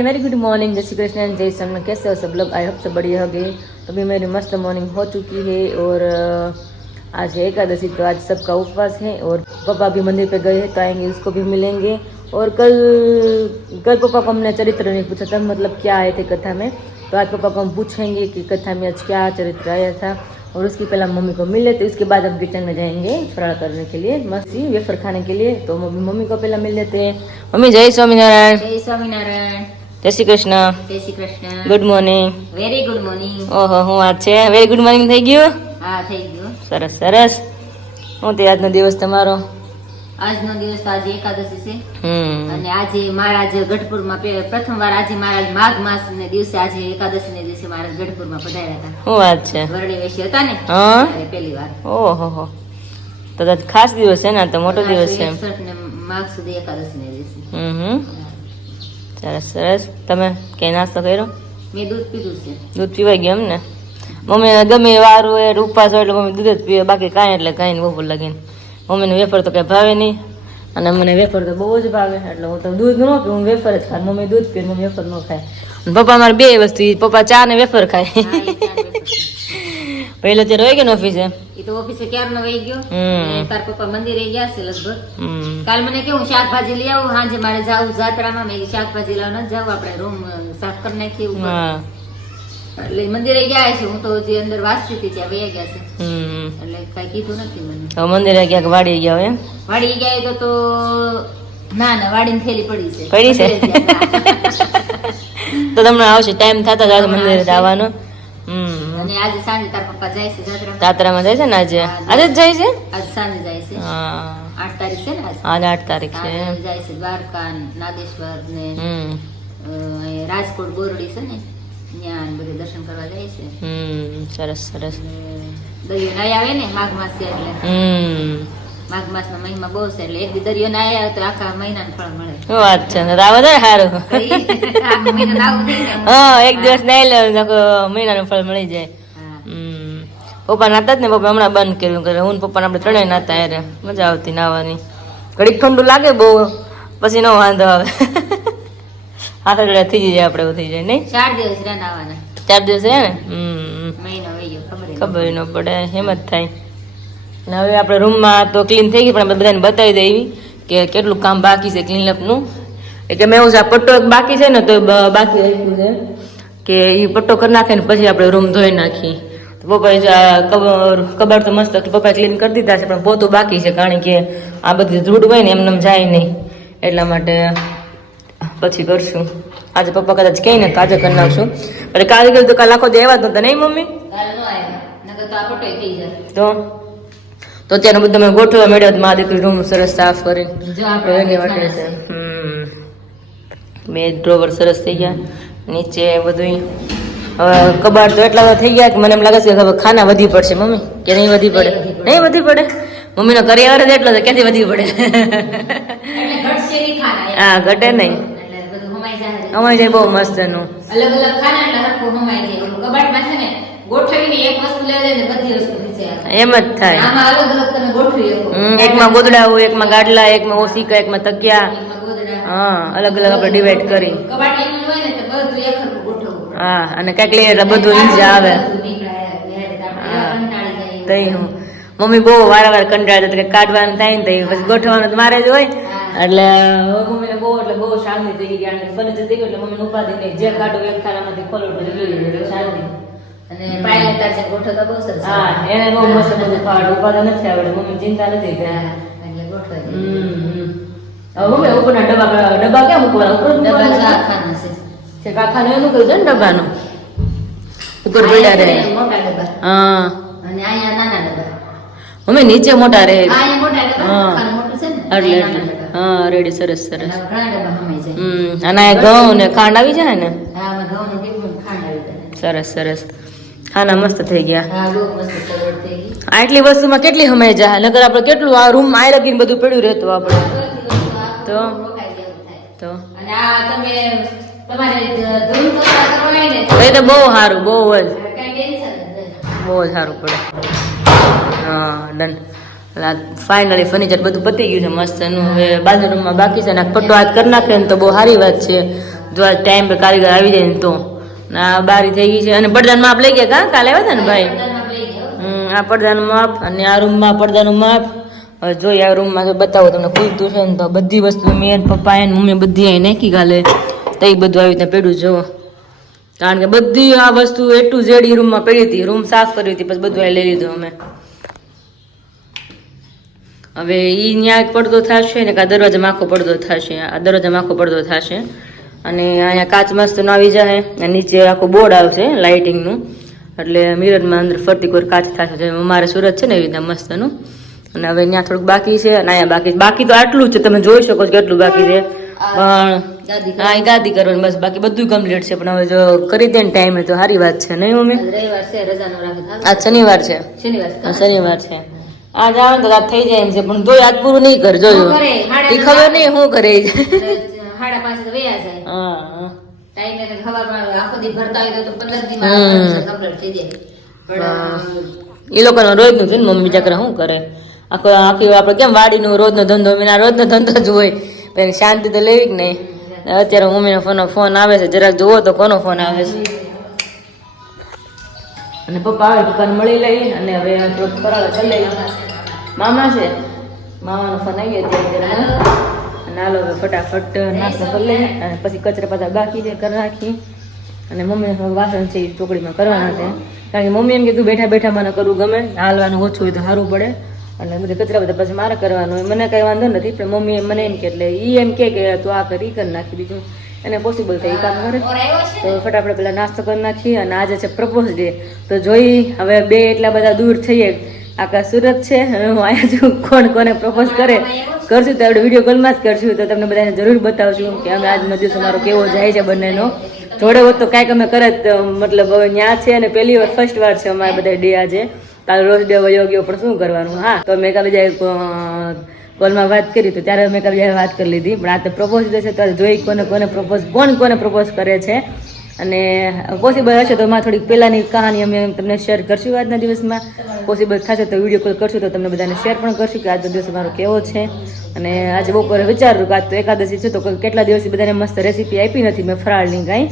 And very good morning. जय Shri Krishna and जय श्याम। कैसे हो सब लोग? आई होप सब बढ़िया होंगे। तो अभी मेरी मस्त मॉर्निंग हो चुकी है और आज है एकादशी, तो आज सबका उपवास है और पापा भी मंदिर पे गए हैं तो आएंगे, उसको भी मिलेंगे। और कल पापा को हमने चरित्र नहीं पूछा था, मतलब क्या आए थे कथा में, तो आज पापा को हम पूछेंगे कि कथा में आज क्या चरित्र आया था। और उसकी पहले हम मम्मी को मिल लेते, उसके बाद हम किचन में जाएंगे फराळ करने के लिए, मस्ती वेफर खाने के लिए। तो मम्मी को पहले मिल लेते हैं। मम्मी जय स्वामीनारायण। जय स्वामीनारायण। जय श्री कृष्ण। जय Shri Krishna. Good morning. Very good morning. ઓહો, હું વાત છે, વેરી ગુડ મોર્નિંગ થઈ ગયું? હા, થઈ ગયું. સરસ સરસ। હું તે આજનો દિવસ તમારો? આજનો દિવસ તો આજે એકાદશી છે અને આજે મહારાજ ગઢપુરમાં પ્રથમવાર આજે મહારાજ માઘ માસ ને દિવસે આજે એકાદશી ને દિવસે મહારાજ ગઢપુરમાં પધાર્યા હતા. શું વાત છે? વરણી વેશી હતા ને હા, પહેલી વાર. ઓહો, તો આજ ખાસ દિવસ છે ને, તો મોટો દિવસ છે. 61 ને માઘ સુધી એકાદશી ને દિવસે. સરસ સરસ। તમે કઈ નાસ્તો કર્યો? મેં દૂધ પીધું છે. દૂધ પીવાઈ ગયું એમ ને? મમ્મી ગમે વાર હોય ઉપવાસ હોય એટલે મમ્મી દૂધ જ પીવે, બાકી કાંઈ એટલે કાંઈ બપોર લાગીને મમ્મીને વેફર તો કઈ ભાવે નહીં અને મને વેફર તો બહુ જ ભાવે, એટલે હું તો દૂધ ન પીવું, હું વેફર જ ખાય. મમ્મી દૂધ પીએ, મમ્મી વેફર ન ખાય. પપ્પા મારે બે વસ્તુ, પપ્પા ચા ને વેફર ખાય. પહેલો ત્યારે હોય કે ને ઓફિસે? એ તો ઓફિસે ક્યારનો વહી ગયો ને તાર પપ્પા મંદિરે ગયા છે લગભગ. કાલ મને કેવું શાકભાજી લઈ આવું, સાંજે મારે જાવું જાત્રામાં, મેં શાકભાજી લાવવા નથી જાવું, આપણે રૂમ સાફ કરી નાખીએ ઉપર. એટલે મંદિરે ગયા છે, હું તો જે અંદર વાંચતી હતી ત્યાં વહી ગયા છે, એટલે કઈ કીધું નથી મને. તો મંદિરે ક્યાંક વાડી ગયા હોય? વાડી ગયા તો ના વાડીની થેલી પડી છે. પડી છે? તો તમને આવશે ટાઈમ થતા જ મંદિરે જવાનો. અને આજે સાંજે તાર પપ્પા જાય છે જાત્રામાં જાય છે ને? આજે જ જાય છે? આજે સાંજે જાય છે. 8 તારીખ છે ને આજે 8 તારીખ છે. જાય છે દ્વારકા, નાગેશ્વર ને રાજકોટ બોરડી છે ને, ત્યાં બધે દર્શન કરવા જાય છે. સરસ સરસ। દરિયો નાય આવે ને માઘ માસ છે એટલે માઘ માસ નો મહિમા બહુ છે, એટલે એક દી દરિયો નાય આવે તો આખા મહિનાનું ફળ મળે. શું વાત છે? આવા જાય સારું. હા, એક દિવસ નાઈ લે મહિનાનું ફળ મળી જાય. પપ્પા નાતા જ ને, પપ્પા હમણાં બંધ કર્યું કરે. હું પપ્પા આપણે ત્રણેય નાતા યારે, મજા આવતી નાવાની. ઘડીક ઠંડુ લાગે બહુ, પછી નો વાંધો આવે. હાથ થઈ જાય, આપણે એવું થઈ જાય નહીં? 4 દિવસ રહ્યા નાવાના. 4 દિવસ રહ્યા ને? મહિનો વહી ગયો ખબર ન પડે, એમ જ થાય. અને હવે આપણે રૂમમાં તો ક્લીન થઈ ગઈ, પણ આપણે બધાને બતાવી દઈએ કે કેટલું કામ બાકી છે ક્લીનઅપનું. એટલે મેં એવું છે, આ પટ્ટો એક બાકી છે ને, તો બાકી રાખ્યું છે કે એ પટ્ટો કરી નાખે ને પછી આપણે રૂમ ધોઈ નાખીએ. તો પપ્પાએ કબાટ તો મસ્ત પપ્પાએ ક્લીન કરી દીધા છે, પણ પોતું બાકી છે, કારણ કે આ બધી ધૂળ હોય ને એમને જાય નહીં, એટલા માટે પછી કરશું. આજે પપ્પા કદાચ કહે ને તો આજે કરી નાખશું. એટલે કાલે ગયું તો કાલ આખો દે આવ્યા નતા નહીં મમ્મી? તો અત્યારે બધું તમે ગોઠવવા મળ્યો, મારા દીકરી રૂમ સરસ સાફ કરી એની માટે છે. બે ડ્રોવર સરસ થઈ ગયા, નીચે બધું. હવે કબાટ તો એટલા થઈ ગયા કે મને એમ લાગે છે કે હવે ખાના વધી પડશે. મમ્મી કે નહીં વધી પડે? નહીં વધી પડે. મમ્મીનો કરિયાવર જ એટલો છે, ક્યાંથી વધી પડે? હા, ઘટે નહીં, અમારી જાય બહુ મસ્ત એનું. અલગ અલગ ખાના એટલે હરખું હમાઈ જાય. કબાટમાં છે ને ગોઠવીને એક વસ્તુ લઈ જાય ને બધી વસ્તુ નીચે આવે. એમ જ થાય. આમાં અલગ અલગ તમે ગોઠવી શકો. એકમાં ગોદડા હોય, એકમાં ગાડલા, એકમાં ઓશિકા, એકમાં તકિયા. હા, અલગ અલગ આપણે ડિવાઈડ કરી. કબાટ એમ હોય ને તો બધું એક હરખું ગોઠવવું. હા, અને કાંઈક લઈએ એટલે બધું ઈજ આવે. તઈ હું મમ્મી બહુ વારંવાર કંટાળે તો કાઢવાનું થાય ને, તો પછી ગોઠવવાનું મારે જ હોય. એટલે મમ્મીને બહુ શાંતિ થઈ ગઈ, ફર્નિચર થઈ ગયું એટલે મમ્મીને ઉપાધિ નહીં, જે કાઢો એક ખાનામાંથી ખોલો એટલે શાંતિ. અને પાયલે તાર છે ગોઠવતા બહુ સરસ. હા, એને બહુ મસ્ત બધું ખાડ ઉપાધિ નથી આવડે, મમ્મી ચિંતા નથી કરે. એટલે ગોઠવાય. હવે મમ્મી ઉપરના ડબ્બા ક્યાં મૂકવાના? ઉપર ડબ્બા કાખાના છે. કાખાનું એનું કહ્યું છે ને, ડબ્બાનું ઉપર પડ્યા રહે. મોટા ડબ્બા. હા, અને અહીંયા નાના ડબ્બા. મમ્મી નીચે મોટા રહે. અહીંયા મોટા ડબ્બા, કાખાનું મોટું છે ને એટલે હા, રેડી. સરસ સરસ. ઘણા ડબ્બા હમાઈ જાય. અને ઘઉં ને ખાંડ આવી જાય ને? હા, ઘઉં ને ટીપું ખાંડ આવી જાય. સરસ સરસ. ખાના મસ્ત થઈ ગયા. હા, બહુ મસ્ત સગવડ થઈ ગઈ. આટલી વસ્તુમાં કેટલી હમાઈ જાય, નકર આપણે કેટલું આ રૂમ આ લગીને બધું પડ્યું રહેતું આપણે તો. અને આ તમે તમારે ધૂમ કરવાય ને એ તો બહુ સારું, બહુ જ કઈ ટેન્શન નથી, બહુ જ સારું પડે. હા, ડન. ફાઇનલી ફર્નિચર બધું પતી ગયું છે મસ્ત એનું. હવે બાજુ રૂમમાં બાકી છે ને પટ્ટો હાથ કરી નાખે ને તો બહુ સારી વાત છે. જો આજ ટાઈમ પર કારીગર આવી જાય ને તો આ બારી થઈ ગઈ છે અને પડદાનું માપ લઈ ગયા કા કાલે આવ્યા હતા ને ભાઈ આ પડદાનું માપ અને આ રૂમમાં પડદાનું માપ હવે જોઈએ આ રૂમમાં બતાવો તમને ખુલતું છે ને તો બધી વસ્તુ મેં પપ્પા એને મમ્મી બધી અહીં નાખી કાલે તો એ બધું આવી રીતના પડ્યું જુઓ કારણ કે બધી આ વસ્તુ A to Z રૂમમાં પડી હતી રૂમ સાફ કરી હતી પછી બધું અહીં લઈ લીધું અમે હવે ઈ ન્યા પડદો થશે ને કે આ દરવાજામાં આખો પડદો થશે આ દરવાજામાં આખો પડદો થશે અને અહીંયા કાચ મસ્તનો આવી જાય અને નીચે આખું બોર્ડ આવશે લાઇટિંગનું એટલે મિરરમાં અંદર ફરતી કોઈ કાચ થશે જેમ અમારે સુરત છે ને એવી રીતના મસ્તનું અને હવે ત્યાં થોડુંક બાકી છે અને અહીંયા બાકી તો આટલું જ છે તમે જોઈ શકો છો કેટલું બાકી છે પણ હા એ ગાદી કરવાની બસ બાકી બધું કમ્પ્લીટ છે પણ હવે જો કરી દે ને ટાઈમે તો સારી વાત છે નહીં મમ્મી આજ શનિવાર છે શનિવાર છે આજ આવે તો આજ થઈ જાય એમ છે પણ જોઈ આજ પૂરું નહીં કર જોયું એ ખબર નહીં શું કરે એ લોકો રોજ નું છે ને મમ્મી ચક્ર શું કરે આખી આપડે કેમ વાડીનો રોજનો ધંધો રોજનો ધંધો જ હોય પછી શાંતિ તો લેવી જ નહીં અત્યારે મમ્મીનો ફોન આવે છે જરાક જોવો તો કોનો ફોન આવે છે અને પપ્પા આવે પપ્પાને મળી લઈ અને હવે થોડુંક ફરાળ ચલાવી મામા છે મામાનો ફોન આવી અત્યારે અને હાલો હવે ફટાફટ નાસ્તો કરી લઈએ અને પછી કચરા પાછા બાકી છે કરી નાખી અને મમ્મીને વાસણ છે એ ચોકડીમાં કરવાના છે કારણ કે મમ્મી એમ કીધું બેઠા બેઠા મને કરવું ગમે હાલવાનું ઓછું હોય તો સારું પડે અને બધે કચરા બધા પછી મારે કરવાનું હોય મને કંઈ વાંધો નથી પણ મમ્મી મને એમ કે એટલે એ એમ કે તું આ કરી નાખી બીજું એને પોસિબલ થાય એ કામ કરે તો ફટાફટ પેલા નાસ્તો કરી નાખીએ અને આજે છે પ્રપોઝ ડે તો જોઈ હવે બે એટલા બધા દૂર થઈએ આકાશ સુરત છે અને હું અહીંયા છું કોણ કોને પ્રપોઝ કરે કરશું તો આપણે વિડીયો કોલમાં જ કરશું તો તમને બધાને જરૂર બતાવશું કે અમે આજનો દિવસ અમારો કેવો જાય છે બંનેનો જોડે હોત તો કાંઈક અમે કરે મતલબ હવે ત્યાં છે અને પહેલી વાર ફર્સ્ટ વાર છે અમારે બધા ડે આજે કાલે રોજ ડે વયો ગયો પણ શું કરવાનું હા તો મેં કાલે જાય કોલમાં વાત કરી તો ત્યારે મેં કાલે વાત કરી લીધી પણ આ તો પ્રપોઝ ડે છે તો જોઈ કોને કોને પ્રપોઝ કરે છે અને પોસિબલ હશે તો એમાં થોડીક પહેલાંની કહાની અમે તમને શેર કરશું આજના દિવસમાં પોસિબલ થશે તો વિડીયો કોલ કરશું તો તમને બધાને શેર પણ કરશું કે આજનો દિવસ મારો કેવો છે અને આજે બપોરે વિચારું કે આજ તો એકાદશી છે તો કેટલા દિવસથી બધાને મસ્ત રેસીપી આપી નથી મેં ફરાળની કાંઈ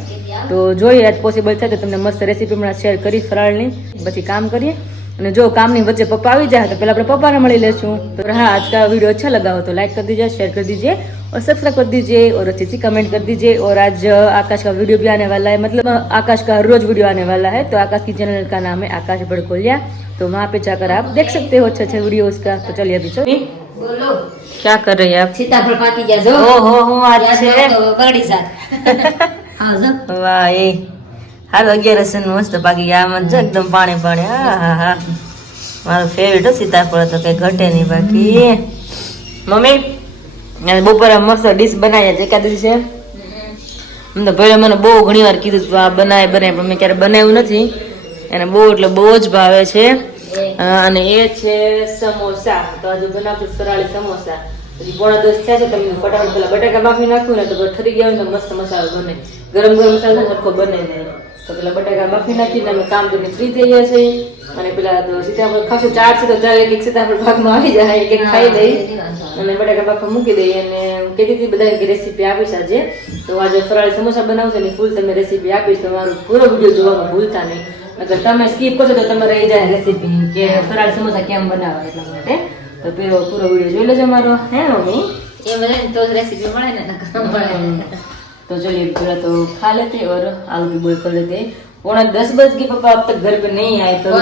તો જોઈએ આજ પોસિબલ થાય તો તમને મસ્ત રેસીપી હમણાં શેર કરી ફરાળની પછી કામ કરીએ અને જો કામની વચ્ચે पप्पा આવી જાય તો પહેલા આપણે પપ્પાને મળી લેશું તો हाँ आज का वीडियो अच्छा लगा हो तो लाइक कर दीजिए शेयर कर दीजिए और सब्सक्राइब कर दीजिए और अच्छी सी कमेंट कर दीजिए और आज आकाश का वीडियो भी आने वाला है मतलब आकाश का रोज वीडियो आने वाला है तो आकाश की चैनल का नाम है आकाश बड़कोलिया तो वहाँ पे जाकर आप देख सकते हो अच्छे अच्छे वीडियो उसका तो चलिए अभी चलो बोलो क्या कर रही है आप सीताफळ पाकी ગયા જો ઓહો आज છે બગડી જાત હા જો વાહ એ હાલ 11 મસ્ત પાકી ગયા આમ જ એકદમ પાણી પાણી હા હા હા મારું ફેવરેટ સીતાફળ તો કઈ ઘટે નહીં બાકી મમ્મી બપોરે મસ્ત ડીશ બનાવી છે એકાદશી છે તો પહેલા મને બહુ ઘણી વાર કીધું આ બનાય પણ મેં ક્યારે બનાવ્યું નથી એને બહુ એટલે બહુ જ ભાવે છે અને એ છે સમોસા તો આજે બનાવશું ફરાળી સમોસા પછી 9:30 થયા છે તમને ફટાફટ પેલા બટાકા બાફી નાખ્યું ને તો ઠરી ગયા હોય તો મસ્ત મસાલો બને ગરમ મસાલો સરખો બને ને તો પેલા બટાકા બાફી નાખીને અમે કામ કરીને ફ્રી થઈ ગયા છે અને પેલા તો સીતાફળ ખાસું ચાર છે તો ચાર એક સીતાફળ ભાગમાં આવી જાય એક ખાઈ દઈ અને બટાકા બાફા મૂકી દઈએ અને કહેતી હતી બધા રેસીપી આપીશ આજે તો આજે ફરાળી સમોસા બનાવશે ને ફૂલ તમે રેસીપી આપીશ તો મારો પૂરો વિડીયો જોવાનું ભૂલતા નહીં અગર તમે સ્કીપ કરશો તો તમારે રહી જાય રેસીપી કે ફરાળી સમોસા કેમ બનાવવા એટલા માટે તો પૂરો વિડીયો જોઈ લેજો મારો હે મમ્મી એ મને તો રેસીપી મળે ને तो चलिए पूरा तो खा लेते और आलू की बॉईल कर लेते 9:10 बज गए पापा अब तक घर पे नहीं आए तो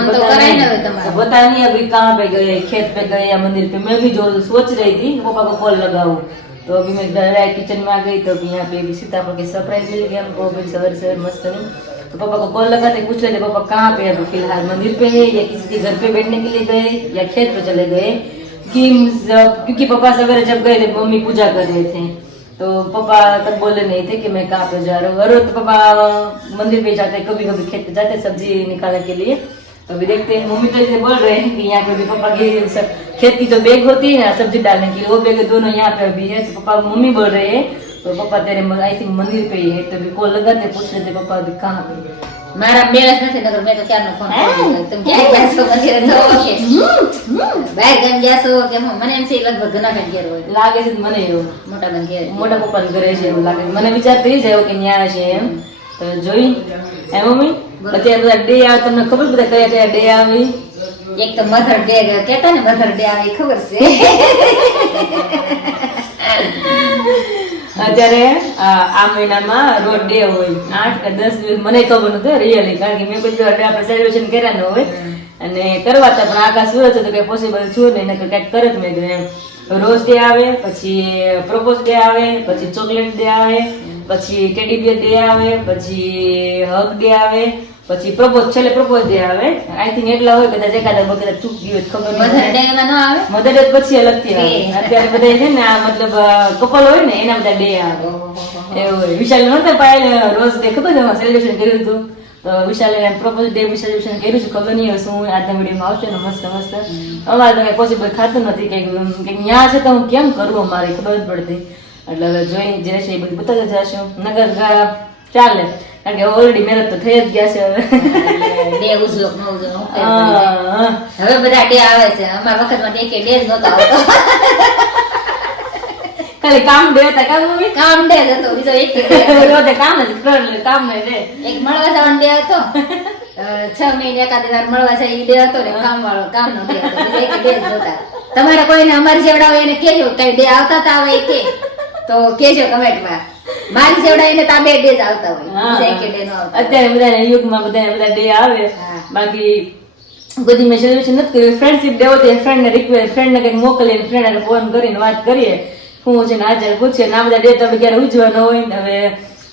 पता नहीं अभी कहाँ पे गए खेत पे गए या मंदिर पे मैं भी जो सोच रही थी पापा को कॉल लगाऊं तो अभी मैं डायरेक्ट किचन में आ गई तो अभी यहाँ पे भी सीताफल के सरप्राइज मिल गया हमको अभी सवेरे मस्त नहीं तो पापा को कॉल लगाते पूछ रहे थे पापा कहाँ पे अभी फिलहाल मंदिर पे है या किसी के घर पे बैठने के लिए गए या खेत पे चले गए क्योंकि पापा सवेरे जब गए थे मम्मी पूजा कर रहे थे तो पापा तब बोले नहीं थे कि मैं कहाँ पे जा रहा हूँ रोज तो पापा मंदिर पे जाते कभी कभी खेत पे जाते सब्जी निकालने के लिए तो अभी देखते हैं मम्मी तो ऐसे बोल रहे हैं कि यहाँ पे भी पापा की खेत की जो बैग होती है ना सब्जी डालने के लिए वो बैग दोनों यहाँ पे अभी है तो पापा मम्मी बोल रहे हैं तो पापा तेरे आई थिंक मंदिर पे ही है तो अभी कॉल लगाते पूछ रहे थे पापा अभी कहाँ पे મારા મેળ જ નથી નગર મેં તો ક્યારનો ફોન કરી દીધો. તમે ક્યાં ગયા છો મંદિરે જાઓ કે બહાર ગામ ગયા છો કે હું? મને એમ છે લગભગ ઘણા કાંઈ ઘેર હોય લાગે છે મને એવું મોટા બંધ ઘેર મોટા પપ્પાને ઘરે છે એવું લાગે મને વિચાર થઈ જાય કે ન્યા છે એમ તો જોઈ હે મમ્મી અત્યારે બધા ડે આવે તમને ખબર બધા કયા કયા ડે આવી એક તો મધર ડે કેતા ને મધર ડે આવે એ ખબર છે અત્યારે આ મહિનામાં રોજ ડે હોય 8 કે 10 દિવસ મને ખબર નથી રિયલી કારણ કે મેં કોઈ દિવસ આપણે સેલિબ્રેશન કર્યા ન હોય અને કરવા હતા પણ આકાશ સુરત તો કઈ પોસિબલ છું નહીં નકર કંઈક કરે જ મેં કીધું એમ રોઝ ડે આવે પછી પ્રપોઝ ડે આવે પછી ચોકલેટ ડે આવે પછી ટેડી બિયર ડે આવે પછી હગ ડે આવે પછી પ્રપોઝ છેલ્લે પ્રપોઝ ડે આવે આઈ થિંક એટલા હોય કદાચ એકાદા વખત ચૂકી હોય ખબર મધર ડે એમાં ન આવે મધર ડે પછી અલગથી આવે અત્યારે બધા છે ને આ મતલબ કપલ હોય ને એના બધા ડે આવે એવું હોય વિશાલ નહોતો પાયલ રોઝ ડે ખબર છે સેલિબ્રેશન કર્યું હતું તો વિશાલે પ્રપોઝ ડે સેલિબ્રેશન કર્યું છે ખબર નહીં શું આજના વિડીયોમાં આવશે ને મસ્ત મસ્ત અમારે તો કઈ પોસિબલ ખાતું નથી કંઈક ન્યા છે તો હું કેમ કરવું અમારે ખબર જ પડતી એટલે હવે જોઈ જે છે એ બધું બતાવતા જશું નગર ચાલે કારણ કે ઓલરેડી મહેનત તો થઈ જ ગયા છે ડે ઉજવો ન ઉજવો હવે બધા ડે આવે છે અમારા વખતમાં ડે કે ડે જ નહોતો આવતો ખાલી કામ ડે હતા કામ મમ્મી કામ ડે જ હતો બીજો એક રોજે કામ જ કરે કામ ને ડે એક મળવા જવાનો ડે હતો 6 મહિને એકાદ વાર મળવા જાય એ ડે હતો ને કામ વાળો કામ નો ડે હતો બીજો એક ડે જ નહોતા તમારે કોઈને અમારી જેવડા હોય એને કહેજો કઈ ડે આવતા તા આવે કે તો કહેજો કમેન્ટમાં મારી જેવડા એને તા બે ડે જ આવતા હોય બીજા એક ડે નો આવતા અત્યારે બધા યુગમાં બધા ડે આવે બાકી બધી મેં સેલિબ્રેશન નથી કર્યું ફ્રેન્ડશિપ ડે હોય તો ફ્રેન્ડને રિક્વેસ્ટ ફ્રેન્ડને કંઈક મોકલીને ફ્રેન્ડને ફોન કરીને વાત કરીએ હું છે ને હાજર પૂછીએ ને આ બધા ડે તો હવે ક્યારે ઉજવાનો હોય ને હવે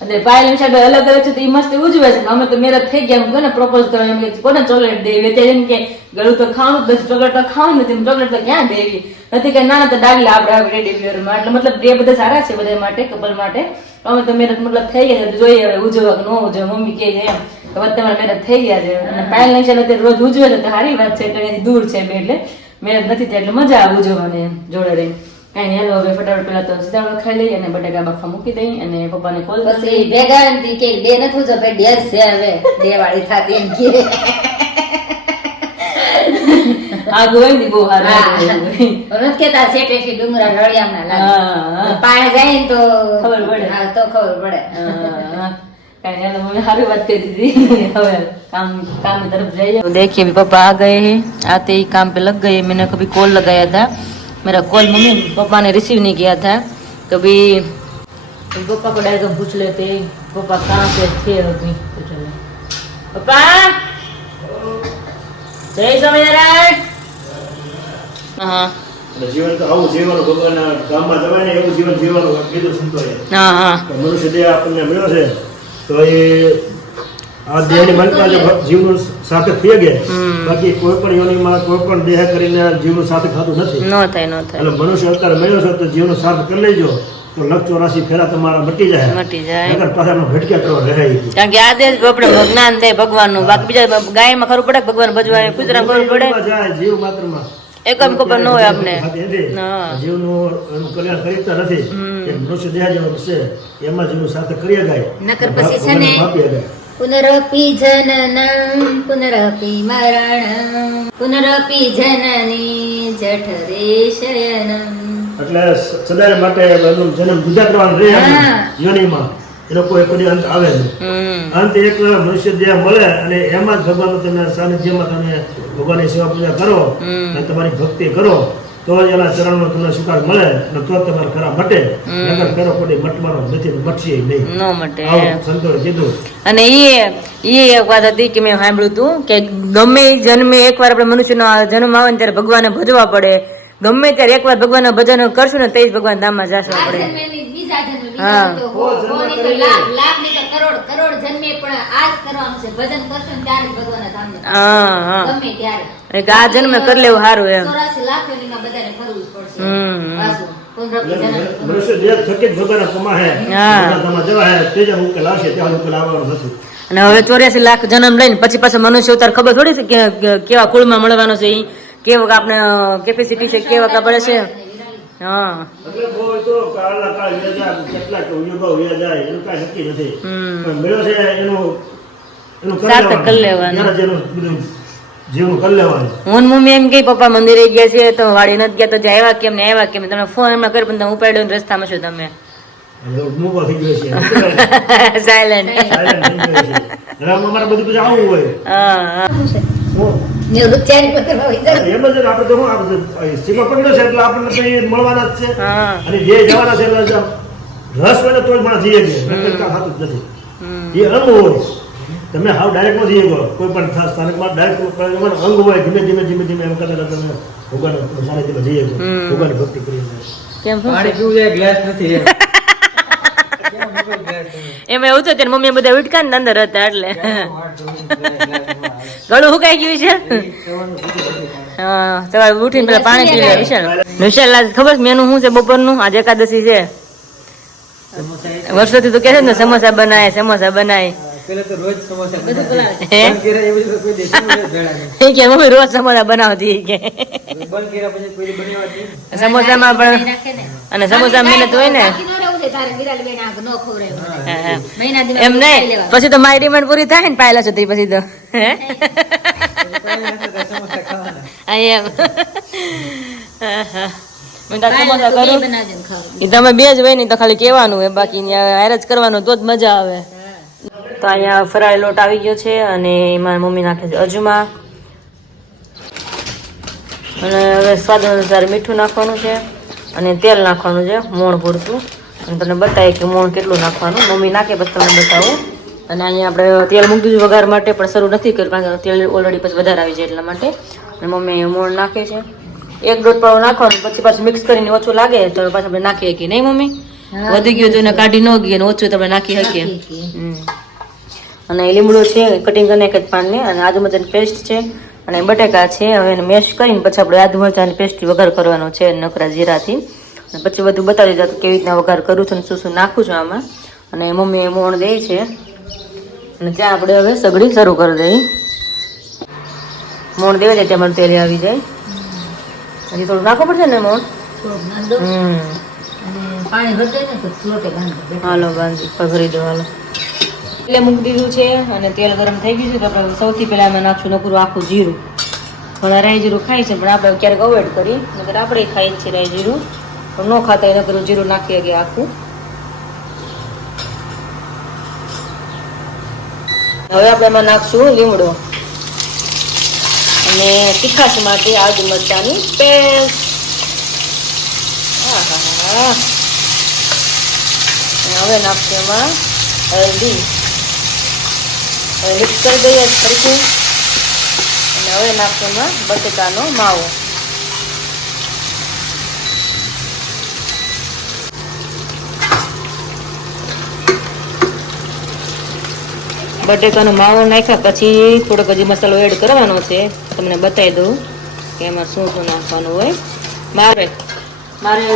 અને પાયલ સાહેબ અલગ અલગ છે તો એ મસ્ત ઉજવે છે અમે તો મેરેજ થઈ ગયા કોને પ્રપોઝ કરવા એમ કે કોને ચોકલેટ દેવી અત્યારે એમ કે ગળું તો ખાવાનું જ નથી ચોકલેટ તો ખાવાનું નથી ચોકલેટ તો ક્યાં દેવી નથી કે નાના તો ડાગલા આપણે રેડી વિયરમાં એટલે મતલબ ડે બધા સારા છે બધા માટે કપલ માટે અમે તો મેરેજ મતલબ થઈ ગયા છે જોઈએ હવે ઉજવવા કે ન ઉજવે મમ્મી કહે એમ તો તમારા મેરેજ થઈ ગયા છે અને પાયલ નક્ષત્ર અત્યારે રોજ ઉજવે છે તો સારી વાત છે એટલે દૂર છે બે એટલે મેરેજ નથી એટલે મજા આવે ઉજવવાની જોડે રહી કઈ નહીં હાલો હવે ફટાફટ પેલા તો સીતાફળ ખાઈ લઈ અને બટાકા બાફા મૂકી દઈ અને પપ્પાને કોલ પછી ભેગા નથી કે ડે નથી ઉજવો ભાઈ ડે છે હવે ડે વાળી થાતી એમ કે આ ગોઈ ની બહુ હારું નથી કેતા સેટે થી ડુંગરા રળિયામણા લાગે પાણી જાય ને તો ખબર પડે હા તો ખબર પડે कहीं नहीं मम्मी हारी बात कर दी थी હવે काम की तरफ जाइए देखिए अभी पापा आ गए हैं आते ही काम पे लग गए मैंने कभी कॉल लगाया था मेरा कॉल मम्मी पापा ने रिसीव नहीं किया था कभी पापा को डायरेक्ट पूछ लेते पापा कहाँ पे थे अभी तो चलो पापा जय स्वामीनारायण हाँ જીવન તો આવું જીવવાનું ભગવાનના કામમાં જવાય ને એવું જીવન જીવવાનું કીધું સંતોએ हाँ हाँ મનુષ્ય દેહ આપણને મળ્યો છે તો એ આ દેહની મનમાં જો જીવનું સાથે થઈ ગયા બાકી કોઈ પણ યોનિમાં કોઈ પણ દેહ કરીને જીવનું સાથે થતું નથી નો થાય એટલે મનુષ્ય અવતાર મળ્યો છે તો જીવનું સાથ કરી લેજો તો લખ 84 ફેરા તમારા મટી જાય નકર પાછાનો ભટક્યા કરવા રહે કારણ કે આ દેશ આપણે જ્ઞાન દે ભગવાનનું બાકી બીજા ગાયમાં ખરું પડે ભગવાન ભજવાય કુતરા ખરું પડે જાય જીવ માત્રમાં એકમ ખબર ન હોય આપને જીવનું કલ્યાણ કરીતા નથી એક મનુષ્ય દેહ જેવો છે એમાં જીવનું સાથે કરી ગાય નકર પછી છે ને પુનરપી જનનમ પુનરપી મરણમ પુનરપી જનની જઠરે શયનમ એટલે સદાય માટે જન્મ બીજા કરવાનું રહે યોનિમાં એનો કોઈ અંત આવે નહીં અંત એક મનુષ્ય દેહ મળે અને એમાં જ ભગવાનનું તમે સાનિધ્યમાં તમે ભગવાનની સેવા પૂજા કરો અને તમારી ભક્તિ કરો તો જ એના ચરણનો તમને સ્વીકાર મળે અને તો તમારે ખરા મટે નકર કરો કોઈ મટવાનો નથી મટશે નહીં નો મટે સંતોએ કીધું અને એ એક વાત હતી કે મેં સાંભળ્યું હતું કે ગમે જન્મે એકવાર આપણે મનુષ્યનો જન્મ આવે ને ત્યારે ભગવાનને ભજવા પડે ગમે ત્યારે એકવાર ભગવાનના ભજન કરશું ને તે જ ભગવાન ધામમાં જશું આપણે હા લાખ ની તો કરોડ જન્મે પણ આજ કરવાનું છે ભજન કરશો ને ત્યારે જ ભગવાનના ધામમાં ગમે ત્યારે આ જન્મે કરી લેવું સારું એમ 84 લાખ યોનીમાં બધાને ફરવું જ પડશે પાછું પુનરપી જનન મનુષ્ય દેહ થકી જ ભગવાનના કમા હે ભગવાનના જવા હે તે જ ઉકેલ આવશે ત્યાં ઉકેલ આવવાનો નથી અને હવે 84 લાખ જન્મ લઈને પછી પાછો મનુષ્ય અવતાર ખબર થોડી છે કે કેવા કુળમાં મળવાનો છે કેવો આપણે કેપેસિટી છે કેવા કાપડે છે હા એટલે બહુ તો કાળના કાળ વ્યા જાય કેટલાક યુગો વ્યા જાય એનું કાંઈ નક્કી નથી પણ મળ્યો છે એનું એનું સાથે કરી લેવાનું. એના જેનું બધું જેવું કરી લેવાનું. હું ને મમ્મી એમ કે પપ્પા મંદિરે ગયા છે તો વાડી નથી ગયા તો જે આવ્યા કેમ ને આવ્યા કેમ તમે ફોન એમાં કરી પણ તમે ઉપાડ્યો ને રસ્તામાં છો તમે મૂકો થઈ ગયો છે સાયલેન્ટ. Silent થઈ ગયો છે. અને આમાં અમારે બધું પછી આવું હોય હા હું નિવૃત્ત ચારી પત્રમાં હોય જાય. એમ જ આપણે તો હું આપણે સીમા પડ્યો છે એટલે આપણને તો એ મળવાના જ છે હા અને જે જવાના છે એટલે રસ હોય ને તો જ માણસ જઈએ કે નકર કાંઈ થતું જ નથી. એ અંગ હોય તમે હાવ ડાયરેક્ટ નથી જઈએ કોઈ પણ સ્થાનકમાં ડાયરેક્ટ અંગ હોય ધીમે ધીમે ધીમે ધીમે એમ કરતા તમે ભગવાન સાનિધ્યમાં જઈએ ભગવાનની ભક્તિ કરીને કેમ શું પાણી પીવું છે ગ્લાસ નથી એમ. એમાં એવું છે મમ્મી બધા ઉઠકા ને અંદર હતા એટલે ગળું સુકાઈ ગયું છે. હા સવારે ઉઠીને પેલા પાણી પી લે વિશાલ. વિશાલ આજ ખબર મેનુ શું છે બપોરનું? આજે એકાદશી છે. વર્ષોથી તો કે છે ને સમોસા બનાય પેલા તો રોજ સમોસા બધું બોલાવે. હે બંધ કર્યા એવું તો કોઈ દેશી મળે ભેળા નહીં. એ કે મમ્મી રોજ સમોસા બનાવતી કે બંધ કર્યા પછી કોઈ બનાવતી સમોસામાં પણ રાખે ને. અને સમોસા મહેનત હોય ને બાકી ન રહેવું છે, તારે વિરાલબેન આ ન ખવડાવ્યું. હા, હા. મહિના દી એમ નહીં પછી તો મારી ડિમાન્ડ પૂરી થાય ને પાયલા સુધી પછી તો હે સમોસા ખાવાના. આ એમ હા, હા. મેં તો આ સમોસા કરું બનાવજે ને ખાવ. એ તમે બે જ હોય ને તો ખાલી કહેવાનું હોય બાકી હાર જ કરવાનું તો જ મજા આવે. તો અહીંયા ફરાળી લોટ આવી ગયો છે અને એમાં મમ્મી નાખે છે અજમા અને હવે સ્વાદ અનુસાર મીઠું નાખવાનું છે અને તેલ નાખવાનું છે મોણ પૂરતું અને તમને બતાવીએ કે મોણ કેટલું નાખવાનું મમ્મી નાખે પછી તમને બતાવું. અને અહીંયા આપણે તેલ મૂકી દીધું વઘાર માટે પણ શરૂ નથી કર્યું કારણ કે તેલ ઓલરેડી પછી વધારે આવી જાય એટલા માટે અને મમ્મી મોણ નાખે છે. 1-1.5 પાવ નાખવાનું પછી પાછું મિક્સ કરીને ઓછું લાગે તો પાછું આપણે નાખીએ કે નહીં મમ્મી? વધી ગયું તો એને કાઢી ન ગઈ અને ઓછું તો આપણે નાખી શકીએ. અને લીમડો છે કટિંગ કરી નાખે પાનને અને આદુ મરચાંની પેસ્ટ છે અને બટેકા છે. હવે એને મેશ કરીને પછી આપણે આદુ મરચાંની પેસ્ટથી વઘાર કરવાનો છે નકરા જીરાથી અને પછી બધું બતાવી દીધું કેવી રીતના વઘાર કરું છું અને શું શું નાખું છું આમાં. અને મમ્મી મોણ દે છે અને ત્યાં આપણે હવે સગડી શરૂ કરી દઈએ. મોણ દેવા જાય ત્યાં તેલ આવી જાય. હજી થોડું નાખવું પડશે ને મોણ? થોડુંક નાંદો અને પાણી વધે ને તો લોટે બાંધો. હાલો બાંધી પઘરી દો હાલો. એટલે મૂકી દીધું છે અને તેલ ગરમ થઈ ગયું છે તો આપણે સૌથી પહેલા એમાં નાખશું નકરું આખું જીરું. ઘણા રાઈ જીરું ખાય છે પણ આપણે ક્યારેક અવોઇડ કરી નકર આપણે ખાઈએ છીએ રાઈ જીરું પણ ન ખાતા એ નકરું જીરું નાખીએ કે આખું. હવે આપણે એમાં નાખશું લીમડો અને તીખાશ માટે આદુ મરચાંની પેસ્ટ. હવે નાખશું એમાં હળદી મિક્સ કરી દઈએ ફરીથી અને હવે નાખશું એમાં બટેકાનો માવો. બટેકાનો માવો નાખ્યા પછી થોડોક હજી મસાલો એડ કરવાનો છે. તમને બતાવી દઉં કે એમાં શું શું નાખવાનું હોય. મારે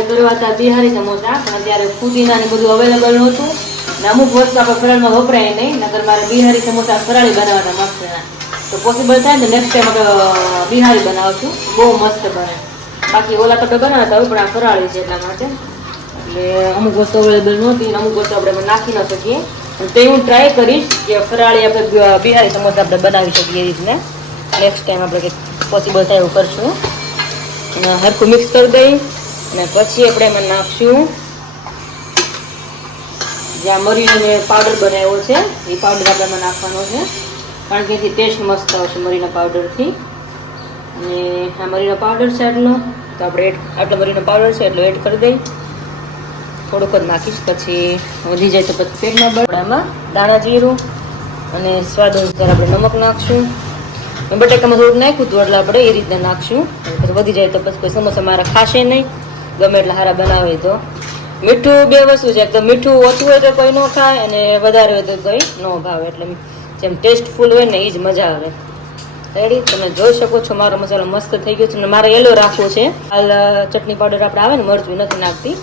કરવા હતા બિહારી સમોસા પણ અત્યારે ફુદીના ને બધું અવેલેબલ નહોતું ને અમુક વસ્તુ આપણે ફરાળમાં વપરાય નહીં નકર મારે બિહારી સમોસા ફરાળી બનાવવાના મસ્ત તો પોસિબલ થાય ને નેક્સ્ટ ટાઈમ આપણે બિહારી બનાવશું બહુ મસ્ત બને. બાકી ઓલા તો બનાવતા હોય પણ આ ફરાળી છે એટલા માટે એટલે અમુક વસ્તુ અવેલેબલ નહોતી અમુક વસ્તુ આપણે નાખી ન શકીએ તો હું ટ્રાય કરીશ કે ફરાળી આપણે બિહારી સમોસા આપણે બનાવી શકીએ એ રીતને. નેક્સ્ટ ટાઈમ આપણે કંઈક પોસિબલ થાય એવું કરશું અને હરખું મિક્સ કરી દઈ અને પછી આપણે એમાં નાખશું જ્યાં મરીનો પાવડર બનાવ્યો છે એ પાવડર આપણે એમાં નાખવાનો છે કારણ કે એથી ટેસ્ટ મસ્ત આવશે મરીના પાવડરથી. અને આ મરીનો પાવડર છે આટલો તો આપણે આટલો મરીનો પાવડર છે એટલો એડ કરી દઈ. થોડુંક જ નાખીશ પછી વધી જાય તો પછી પેટમાં બળ. એમાં દાણા જીરું અને સ્વાદ અનુસાર આપણે નમક નાખશું. બટેકામાં થોડુંક નાખ્યું હતું એટલે આપણે એ રીતના નાખશું પછી વધી જાય તો પછી કોઈ સમોસા મારા ખાશે નહીં ગમે એટલે સારા બનાવે તો. મીઠું બે વસ્તુ છે તો મીઠું ઓછું હોય તો કોઈ ન ખાય અને વધારે હોય તો કોઈ ન ભાવે એટલે જેમ ટેસ્ટફુલ હોય ને એ જ મજા આવે. રેડી તમે જોઈ શકો છો મારો મસાલો મસ્ત થઈ ગયો છે અને મારે યલો રાખવો છે. હાલ ચટણી પાવડર આપણે આવે ને મરચું નથી નાખતી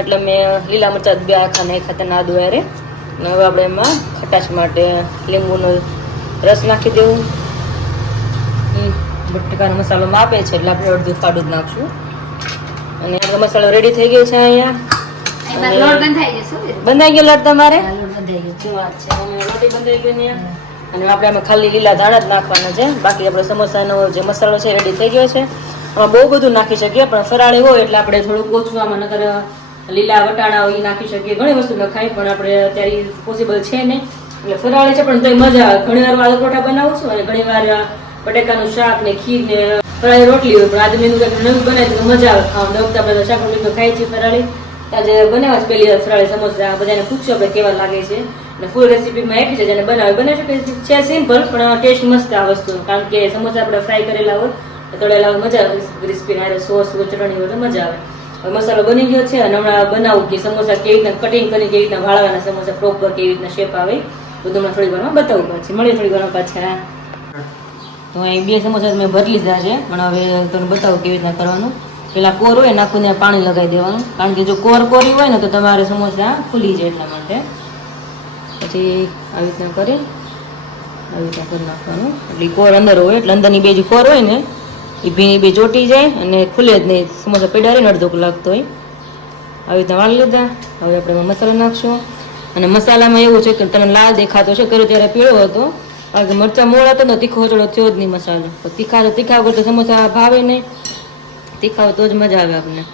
એટલે મેં લીલા મરચાં 2 આખા નાખ્યા હતા આદુ હારે. અને હવે આપણે એમાં ખટાશ માટે લીંબુનો રસ નાખી દેવું. બટેકાનો મસાલો માપે છે એટલે આપણે અડધું કાઢું જ નાખશું અને આપણો મસાલો રેડી થઈ ગયો છે અહીંયા. લોટ બંધાઈ જશે. બંધાઈ ગયો લોટ તમારે? લોટ બંધાઈ ગયો. શું વાત છે? રોટી બંધાઈ ગઈ ને અને આપણે આમાં ખાલી લીલા ધાણા જ નાખવાના છે. બાકી આપણે સમોસાનો જે મસાલો છે રેડી થઈ ગયો છે. આમાં બહુ બધું નાખી શકીએ, પણ ફરાળી હોય એટલે આપણે થોડુંક ઓછું આમાં નકર લીલા વટાણા હોય એ નાખી શકીએ. ઘણી વસ્તુ નખાય, પણ આપણે અત્યારે પોસિબલ છે નહીં એટલે ફરાળી છે. પણ તોય મજા આવે. ઘણી વાર આલુ પરોઠા બનાવું છું અને ઘણી વાર બટેકાનું શાક ને ખીર ને ફરાળી રોટલી હોય. પણ આજે મેનુ કંઈક નવું બનાવી તો મજા આવે ખાવાનું. વખતે આપણે શાક રોટલી તો ખાઈ છીએ ફરાળી. આજે બનાવ્યા પહેલી વાર ફરાળી સમોસા. બધાને પૂછશું આપણે કેવા લાગે છે, અને ફૂલ રેસીપીમાં આપી છે. જેને બનાવી શકે છે. સિમ્પલ પણ ટેસ્ટ મસ્ત આ વસ્તુ, કારણ કે સમોસા આપણે ફ્રાય કરેલા હોય, તળેલા હોય, મજા આવે. ક્રિસ્પી હારે સોસ ચટણી હોય તો મજા આવે. હવે મસાલો બની ગયો છે અને હમણાં બનાવું કે સમોસા કેવી રીતના કટિંગ કરી, કેવી રીતના વાળવાના સમોસા પ્રોપર કેવી રીતના શેપ આવે બધું હમણાં થોડી વારમાં બતાવું. પાછી મળીએ થોડી વાર પાછા. તો અહીં 2 સમોસા મેં ભરી લીધા છે, પણ હવે તમને બતાવું કેવી રીતના કરવાનું. પેલા કોર હોય નાખું ને પાણી લગાવી દેવાનું, કારણ કે જો કોરી હોય ને તો તમારે સમોસા ફૂલી જાય. એટલા માટે પછી આવી રીતના કરી નાખવાનું. એટલે કોર અંદર હોય એટલે અંદરની બે જે કોર હોય ને એ બે ચોટી જાય અને ખુલે જ નહીં. સમોસા પડ્યા રહે ને અડધો કલાક તો આવી રીતના વાળી લીધા. હવે આપણે એમાં મસાલો નાખશું. અને મસાલામાં એવું છે કે તમને લાલ દેખાતો છે, કર્યો ત્યારે પીળો હતો, કારણ કે મરચાં મોડા હતો ને તીખો ચડો થયો જ નહીં મસાલો. તીખા વગર તો સમોસા ભાવે નહીં, તીખા હોય તો જ મજા આવે આપણને.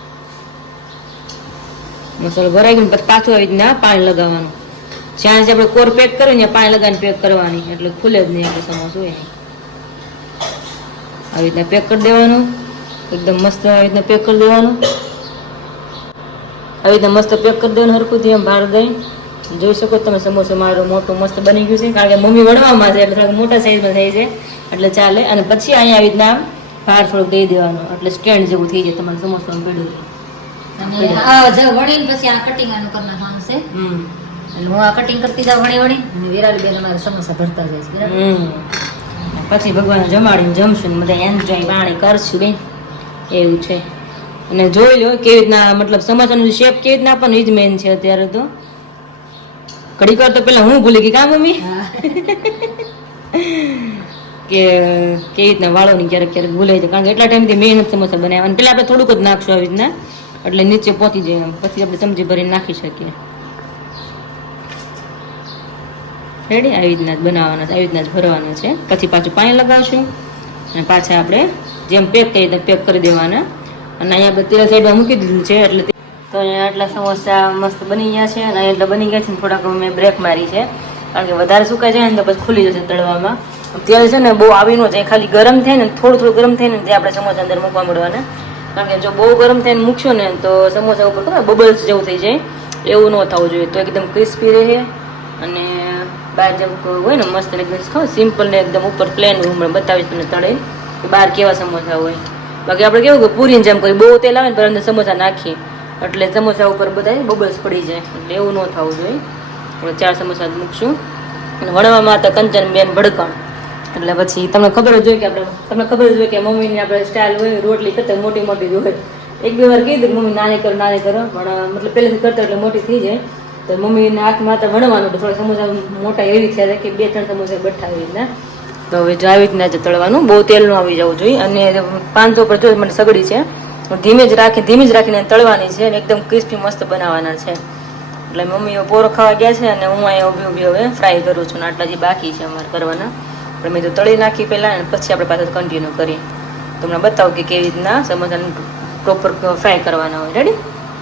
મસાલો ભરાઈ ગયો પછી પાછું આવી રીતના પાણી લગાવવાનું. જ્યાં આપણે કોર પેક કરીએ ત્યાં પાણી લગાવીને પેક કરવાની, એટલે ખુલે જ નહીં આપણે સમોસું હોય. આવી રીતના પેક કરી દેવાનું. એકદમ મસ્ત આવી રીતના પેક કરી દેવાનું. આવી રીતના મસ્ત પેક કરી દેવાનું હરખુંથી એમ બહાર દઈ. જોઈ શકો તમે સમોસા મારું મોટું મસ્ત બની ગયું છે, કારણ કે મમ્મી વણવામાં છે એટલે થોડાક મોટા સાઈઝમાં થઈ છે એટલે ચાલે. અને પછી અહીંયા આવી રીતના બહાર થોડુંક દઈ દેવાનું, એટલે સ્ટેન્ડ જેવું થઈ જાય તમારે સમોસાનું પેડું. અને આ જે વણીને પછી આ કટિંગ આનું કરી નાખવાનું છે. એટલે હું આ કટિંગ કરતી જાઉં વણી અને વિરાલી બેન અમારે સમોસા ભરતા જાય છે. બરાબર. પછી ભગવાન જમાડીને જમશું ને બધા એન્જોય પાણી કરશું બેન, એવું છે. અને જોઈ લો કેવી રીતના મતલબ સમોસાનું શેપ કેવી રીતના આપવાનું એ જ મેન છે અત્યારે તો. ઘડીક વાર તો પેલા હું ભૂલી ગઈ કા મમ્મી કે કેવી રીતના વાળોની ક્યારેક ક્યારેક ભૂલાય છે, કારણ કે એટલા ટાઈમથી મહેનત સમોસા બનાવ્યા. અને પેલા આપણે થોડુંક જ નાખશું આવી રીતના, એટલે નીચે પહોંચી જાય. પછી આપણે ચમચી ભરીને નાખી શકીએ. રેડી આવી રીતના જ બનાવવાના છે, આવી રીતના જ ભરવાના છે. પછી પાછું પાણી લગાવશું અને પાછા આપણે જેમ પેક કરી રીતે પેક કરી દેવાના. અને અહીંયા આપણે તેલ સાઈડમાં મૂકી દીધું છે એટલે તો અહીંયા આટલા સમોસા મસ્ત બની ગયા છે. અને એટલા બની ગયા છે ને થોડાક મેં બ્રેક મારી છે, કારણ કે વધારે સુકાઈ જાય ને તો પછી ખુલી જશે તળવામાં. તેલ છે ને બહુ આવી ન જાય, ખાલી ગરમ થાય ને થોડું ગરમ થાય ને ત્યાં આપણે સમોસા અંદર મૂકવા મળવાના. કારણ કે જો બહુ ગરમ થઈને મૂકશો ને તો સમોસા ઉપર ખબર બબલ્સ જેવું થઈ જાય, એવું ન થવું જોઈએ. તો એકદમ ક્રિસ્પી રહે અને બહાર જેમ હોય ને મસ્ત એકદમ ખાવ સિમ્પલ ને એકદમ ઉપર પ્લેન હું બતાવીશ તમને તળે કે બહાર કેવા સમોસા હોય. બાકી આપણે કેવું કે પૂરીને જેમ કરી બહુ તેલ આવે ને પર અંદર સમોસા નાખીએ એટલે સમોસા ઉપર બધા બબલ્સ પડી જાય, એટલે એવું ન થવું જોઈએ. આપણે 4 સમોસા મૂકશું. અને વણવામાં તો કંચન બેન ભડકણ, એટલે પછી તમને ખબર જ હોય કે આપણે મમ્મીની આપણે સ્ટાઇલ હોય રોટલી કરતા મોટી મોટી હોય. 1-2 વાર કીધું મમ્મી નાની કરો પણ મતલબ પહેલેથી કરતા એટલે મોટી થઈ જાય. તો મમ્મીના હાથમાં તો વણવાનું તો થોડા સમોસા મોટા એવી થયા કે 2-3 સમોસા બઠા આવી રીતના. તો હવે જો આવી રીતના જ તળવાનું, બહુ તેલ ન આવી જવું જોઈએ. અને 500 પર જો મને સગડી છે, ધીમે જ રાખીને તળવાની છે અને એકદમ ક્રિસ્પી મસ્ત બનાવવાના છે. એટલે મમ્મીઓ પોરો ખાવા ગયા છે અને હું અહીંયા ઊભી હવે ફ્રાય કરું છું. આટલા જે બાકી છે અમારે કરવાના પણ મેં તો તળી નાખી પહેલાં અને પછી આપણે પાછળ કન્ટિન્યુ કરીએ. તમને બતાવું કે કેવી રીતના સમોસાને પ્રોપર ફ્રાય કરવાના હોય. રેડી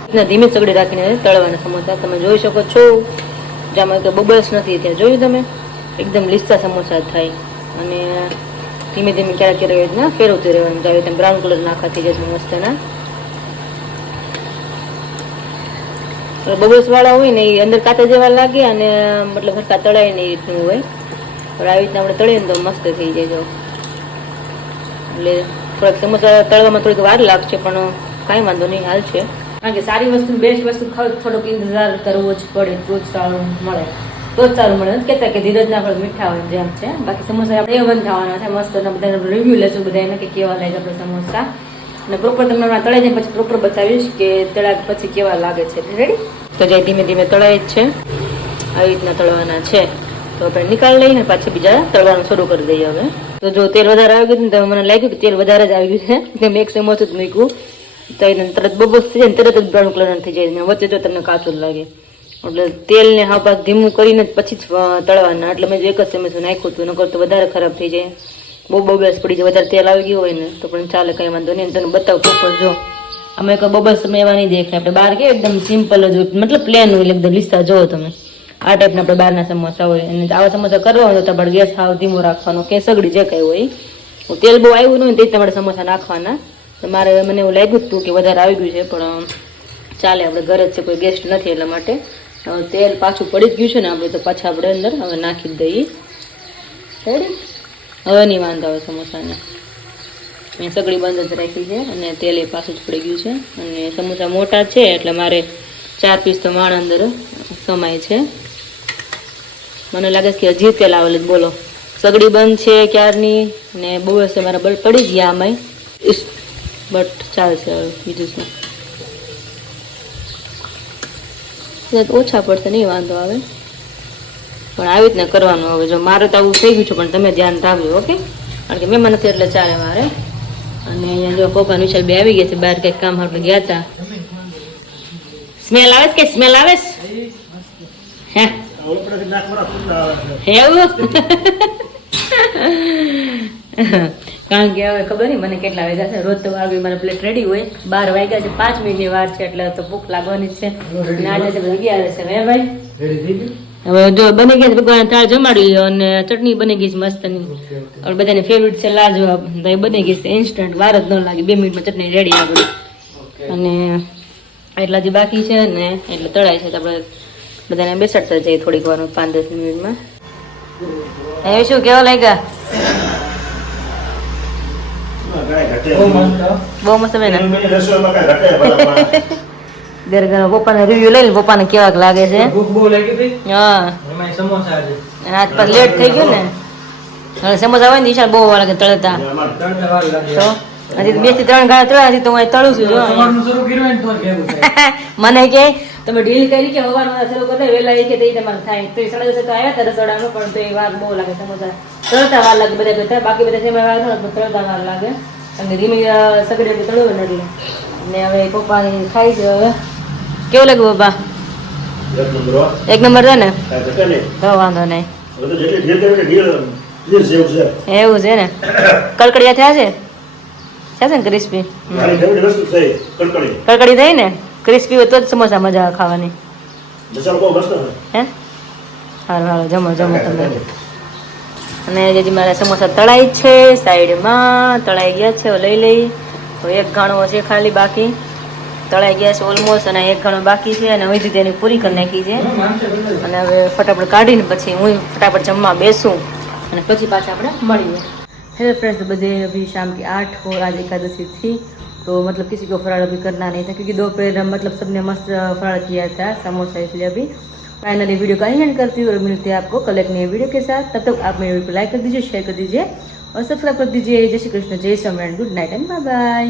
રીતના ધીમે સગડી રાખીને તળવાના સમોસા તમે જોઈ શકો છો. જેમાં તો બબલ્સ નથી ત્યાં જોયું તમે, એકદમ લીસા સમોસા થાય. અને ધીમે ધીમે ક્યારેક રીતના ફેરવતું રહેવાનું. તો આવી રીતે બ્રાઉન કલર નાખવા થઈ જશે મસ્તના. બબલ્સ વાળા હોય ને એ અંદર કાચા જેવા લાગે અને મતલબ હરકા તળાય ને એ રીતનું હોય. પણ આવી રીતના આપણે તળીએ ને તો મસ્ત થઈ જાય. જો એટલે થોડાક સમોસા તળવામાં થોડીક વાર લાગશે પણ કાંઈ વાંધો નહીં, હાલ છે. કારણ કે સારી વસ્તુ બેસ્ટ વસ્તુ ખાવ થોડોક ઇંતજાર કરવો જ પડે તો જ સારું મળે. તો જ સારું મળે. નથી કહેતા કે ધીરજના ફળ મીઠા હોય જેમ છે. બાકી સમોસા આપણે એ બંધ થવાના છે મસ્ત. બધા રિવ્યુ લેશું બધા કે કેવા લાગે આપણે સમોસા. અને પ્રોપર તમને હમણાં તળાઈ જાય પછી પ્રોપર બતાવીશ કે તળાય પછી કેવા લાગે છે. રેડી તો જાય ધીમે ધીમે તળાય જ છે. આવી રીતના તળવાના છે. તો આપણે નિકાલ લઈને પાછી બીજા તળવાનું શરૂ કરી દઈએ. હવે તો જો તેલ વધારે આવી ગયું તો મને લાગ્યું કે તેલ વધારે જ આવી ગયું છે. મેં એક સમોસું જ મૂક્યું તો એને તરત બબલ્સ થઈ જાય ને તરત જ બ્રાઉન કલર થઈ જાય. વચ્ચે જો તમને કાચું લાગે એટલે તેલને હાવ પાક ધીમું કરીને જ પછી જ તળવાના. એટલે મેં જો એક જ ચમચ નાખ્યું હતું, નકર તો વધારે ખરાબ થઈ જાય, બહુ બબલ્સ પડી જાય. વધારે તેલ આવી ગયું હોય ને તો પણ ચાલે, કંઈ વાંધો નહીં. તને બતાવું પ્રોપર જો અમે કોઈ બબલ્સ તમે એવા નહીં દેખાય. આપણે બહાર કે એકદમ સિમ્પલ જ હોય, મતલબ પ્લેન હોય, એકદમ લીસા જોવો તમે. આ ટાઈપના આપણે બહારના સમોસા હોય. અને આવા સમોસા કરવા હોય તો તમારે ગેસ હાવ ધીમો રાખવાનો, કે સગડી જે કંઈ હોય. તેલ બહુ આવ્યું ન હોય તે તમારે સમોસા નાખવાના. તો મારે મને એવું લાગ્યું હતું કે વધારે આવી ગયું છે, પણ ચાલે, આપણે ઘરે જ છે, કોઈ ગેસ્ટ નથી એટલા માટે. તેલ પાછું પડી જ ગયું છે ને આપણે, તો પાછા આપણે અંદર હવે નાખી જ દઈએ. રેડી? હવે નહીં વાંધો આવે સમોસાને. મેં સગડી બંધ જ રાખી છે અને તેલ એ પાછું જ પડી ગયું છે. અને સમોસા મોટા છે એટલે મારે 4 પીસ તો માણ અંદર સમાય છે. મને લાગે છે કે હજી તેલ આવેલું જ. બોલો, સગડી બંધ છે ક્યારની ને બહુ હશે મારા બળ પડી ગયા આમાંય, બટ ચાલશે હવે. બીજું શું, ઓછા પડશે, નહીં વાંધો આવે, પણ આવી રીતના કરવાનું. હવે જો મારે તો આવું થઈ ગયું છે, પણ તમે ધ્યાન રાખજો, ઓકે? કારણ કે મહેમાન નથી એટલે ચાલે મારે. અને અહીંયા જો પપ્પા વિશાલ બે આવી ગયા છે બહાર, કંઈક કામ આપણે ગયા હતા. સ્મેલ આવે છે કે સ્મેલ આવે છે? હે એવું? કારણ કે હવે ખબર નહીં મને કેટલા વાગ્યા છે. રોજ તો આવી મારે પ્લેટ રેડી હોય. 12 વાગ્યા છે, 5 મિનિટની વાર છે, એટલે તો ભૂખ લાગવાની જ છે. અને આજે છે 11 છે. હે ભાઈ, હવે જો બની ગઈ છે ભગવાન થાળ જમાડી અને ચટણી બની ગઈ છે મસ્તની. હવે બધાની ફેવરિટ છે લાજવાબ, તો એ બની ગઈ છે ઇન્સ્ટન્ટ, વાર જ ન લાગે, 2 મિનિટમાં ચટણી રેડી આપણી. અને એટલા જે બાકી છે ને એટલે તળાય છે, તો આપણે બધાને બેસાડતા જઈએ થોડીક વાર, 5-10 મિનિટમાં. એ શું કેવા લાગ્યા? બહુ મસ્ત બને. પપ્પાને રિવ્યુ લઈને પપ્પાને કેવાક લાગે છે. ભૂખ બહુ લાગી હતી. હા, એમાં સમોસા છે. આજ પર લેટ થઈ ગયું ને. હવે સમોસા હોય ને ઈશાળ બહુ વાર લાગે તળતા. તળતા વાર લાગે. તો હજી 2 થી 3 ગાળા તળ્યા, હજી તો હું તળું છું. જો સવારનું શરૂ કર્યું હોય ને તો કેવું થાય. મને કે તમે ડીલ કરી કે સવારમાં શરૂ કરી વેલા એ કે તે તમારે થાય તો 10:30 તો આવ્યા હતા રસોડામાં, પણ તો એ વાર બહુ લાગે. સમોસા તળતા વાર લાગે બધા કરતા, બાકી બધા સેમાં વાર ન લાગે, તળતા વાર લાગે. અને ધીમી સગડી તળવું ને એટલે. અને હવે પપ્પાની ખાઈ છે. હવે કેવું લાગ્યું પપ્પા? એક નંબર છે ને? તો વાંધો નહીં. એવું છે ને? કડકડિયા થયા છે ને? ક્રિસ્પી કડકડી થઈ ને? ક્રિસ્પી હોય તો જ સમોસા મજા આવે ખાવાની. હે હારું હારું, જમો જમો તમે. અને જે મારા સમોસા તળાઈ છે સાઈડમાં, તળાઈ ગયા છે, લઈ લઈ. તો એક ઘાણો છે ખાલી બાકી, તળાઈ ગયા છે ઓલમોસ્ટ, અને એક ઘણો બાકી છે. અને હવે તેની પૂરી કરી નાખી છે. અને હવે ફટાફટ કાઢીને પછી હું ફટાફટ જમવા બેસું અને પછી પાછા આપણે મળીએ. हेलो फ्रेंड्स, बजे अभी शाम के 8 हो, आज एकादशी थी, तो मतलब किसी को फराड़ अभी करना नहीं था, क्योंकि दोपहर मतलब सबने मस्त फराड़ किया था समोसा, इसलिए अभी फाइनली वीडियो का एंड करती हूँ और मिलते हैं आपको कल एक नए वीडियो के साथ. तब तक आप मेरे वीडियो को लाइक कर दीजिए, शेयर कर दीजिए और सब्सक्राइब कर दीजिए. जय श्री कृष्ण, जय Swaminarayan, good night and bye bye.